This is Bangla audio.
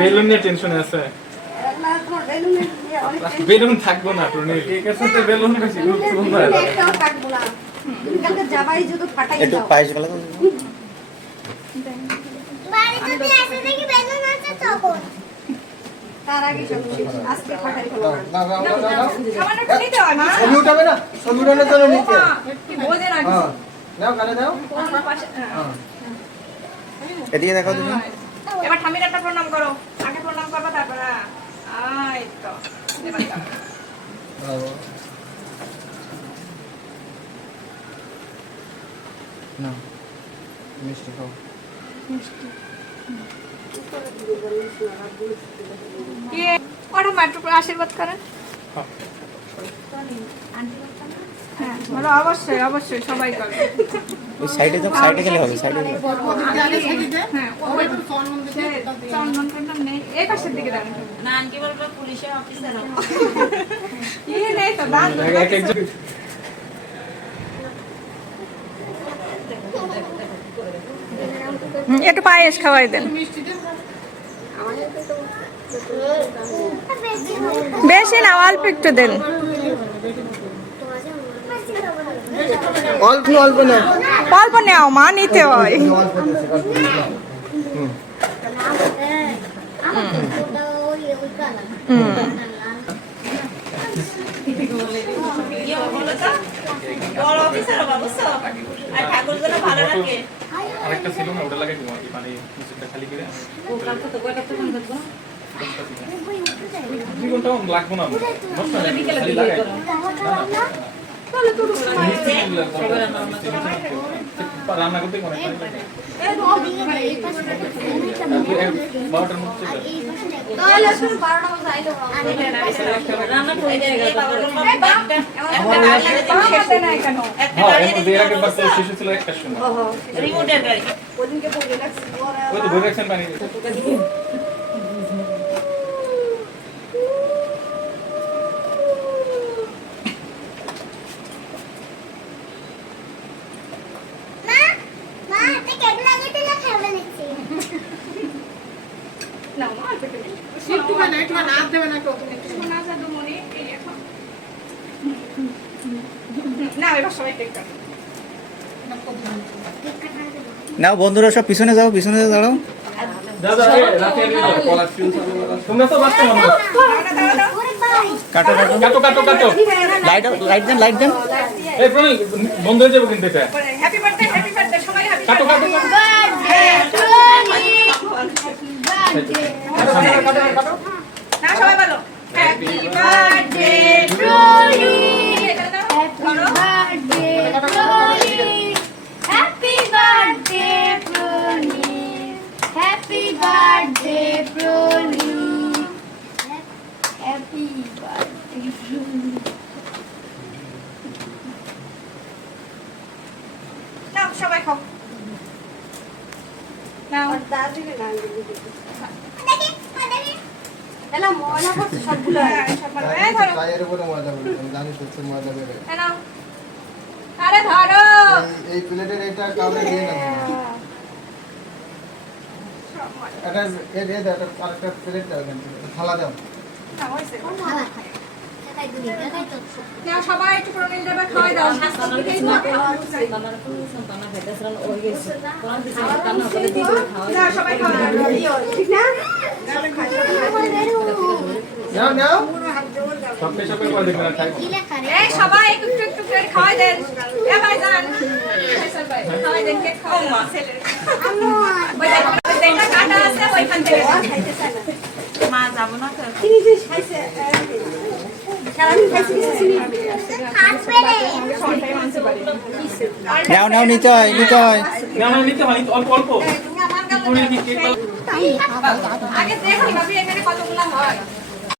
বেলুন নিয়ে টেনশনে আছে। বেলুন থাকবো না প্রণীল, ঠিক আছে তো বেলুন বেশি গুরুত্বপূর্ণ হয়ে যাবে। একটাও থাকবো না। তুমি কালকে যাবাই যদি ফাটাই দাও। একটু পায়েস গলা দাও। বাড়ি যদি আসে দেখি বেলুন আছে তখন তার আগে সব শেষ। আজকে ফাটাই ফেলো না। সামান্য একটু নিতে হয় মা। ছবি উঠাবে না? ছবি উঠানোর জন্য নিচে। কি বোঝে না কিছু। হ্যাঁ। নাও কানে দাও। আমার পাশে হ্যাঁ। এদিকে দেখাও তুমি। এবার ঠামির একটা প্রণাম করো। আগে প্রণাম করবা তারপর আয় তো এবার যাও। ব্রাভো। না। মিষ্টি খাও। কি ওটা মাত্র আশীর্বাদ করেন। হ্যাঁ বলো অবশ্যই অবশ্যই সবাই করবে। ওই সাইডে যাও, সাইডে গেলে হবে, সাইডে যাও। হ্যাঁ ওই চন্দন টন্দন নেই এই পাশের দিকে দাঁড়ান। না আনকি বলবো পুলিশের অফিসার কি নেই তো দাঁড়ান। এক একজন একটু পায়েস খাওয়াই দেন। বেশি না অল্প একটু দেন। অল্প অল্প না। অল্প নেও মা নিতে হয়। অল্প দিছি, অল্প দিছি। বড় অফিসার বাবুসো আর ঠাকুর যেন ভালো রাখে। আরেকটা ছিল না, ওটা লাগাই দিব আর কি, মানে নিচেটা খালি করে। ও কালকে তো কয়টা তো ফোন করবো 2 ঘন্টা লাগবো না, নষ্ট হয়ে যাবে, খালি লাগাই। না না রান্না করতে অনেক টাইম লাগে। 12টার মধ্যে চলে আসবে। তাহলে শুন 12টা বাজে আইলো। রান্না করে দিয়ে গেল বাবা না কেন? হ্যাঁ এর মধ্যে এর আগের বার তো শেষ ছিল একটা সময়। রিমোটের গাড়ি ওদিনকে বলে রাখছি ওরা ওই তো ধরে রাখছেন পানি। মা তে কেক লাগাতে না খাবে নাকি না মা অল্প একটু দিন। একটু মানে হাত দেবে না কেউ তুমি শোনা যাবে মনে এই এখন। না এবার সবাই কেক কাটো। নাও বন্ধুরা সব পিছনে যাও, পিছনে যাও, দাঁড়াও। দাদা রাতে নিয়ে যাও কলার ফিউজ তোমরা তো বাচ্চা মানুষ। কাটো কাটো কাটো কাটো কাটো। লাইট লাইট দেন, লাইট দেন। এই প্রণীল বন্ধ হয়ে যাবে কিন্তু এটা। হ্যাপি বার্থডে সবাই হ্যাপি কাটো কাটো না সবাই বলো happy birthday to you. Happy birthday Proni happy birthday Proni happy birthday Proni নাও সবাই খাও। নাও দাদিকে না দেখি দেখি এলা ময়লা করছে সবগুলো। সব বলো এই ধরো গায়ের উপরে ময়লা বেরোবে, আমি জানি তো ময়লা বেরোবে। এই নাও আরে ধরো এই প্লেটের এটা কাউকে দিয়ে না। এটা এর এর আরেকটা প্লেট দাও, থালা দাও। না হইছে খালা খাই দুই খাই তো নাও সবাই একটু প্রণীল দেবে খাওয়াই দাও। আমার কোন সন্তান খাইতেছিলেন ওই গেছে কোন দিছে কান্না করে দিয়ে খাওয়া না সবাই খাওয়া ঠিক না? নাও নাও। সব পেশা করে করে দেখবেন খাই। কি লেখা রে এই সবাই একটু একটু করে খাওয়াই দেন। এ ভাই জান ফয়সাল ভাই খাওয়াই দেন কেক খাওয়াই মা ছেলে ওই যেটা কাটা আছে ওইখান থেকে খাইতে চায় না। মা যাব না তো চিনি যে খাইছে সারাদিন খাইছে কিছু চিনি। থাকবে রে সবাই মানতে পারি। নাও নাও, নিতে হয়, নিতে হয়। না না নিতে হয় অল্প অল্প। প্রণীল কি কেক আগে দেখি ভাবি এখানে কতগুলো হয়।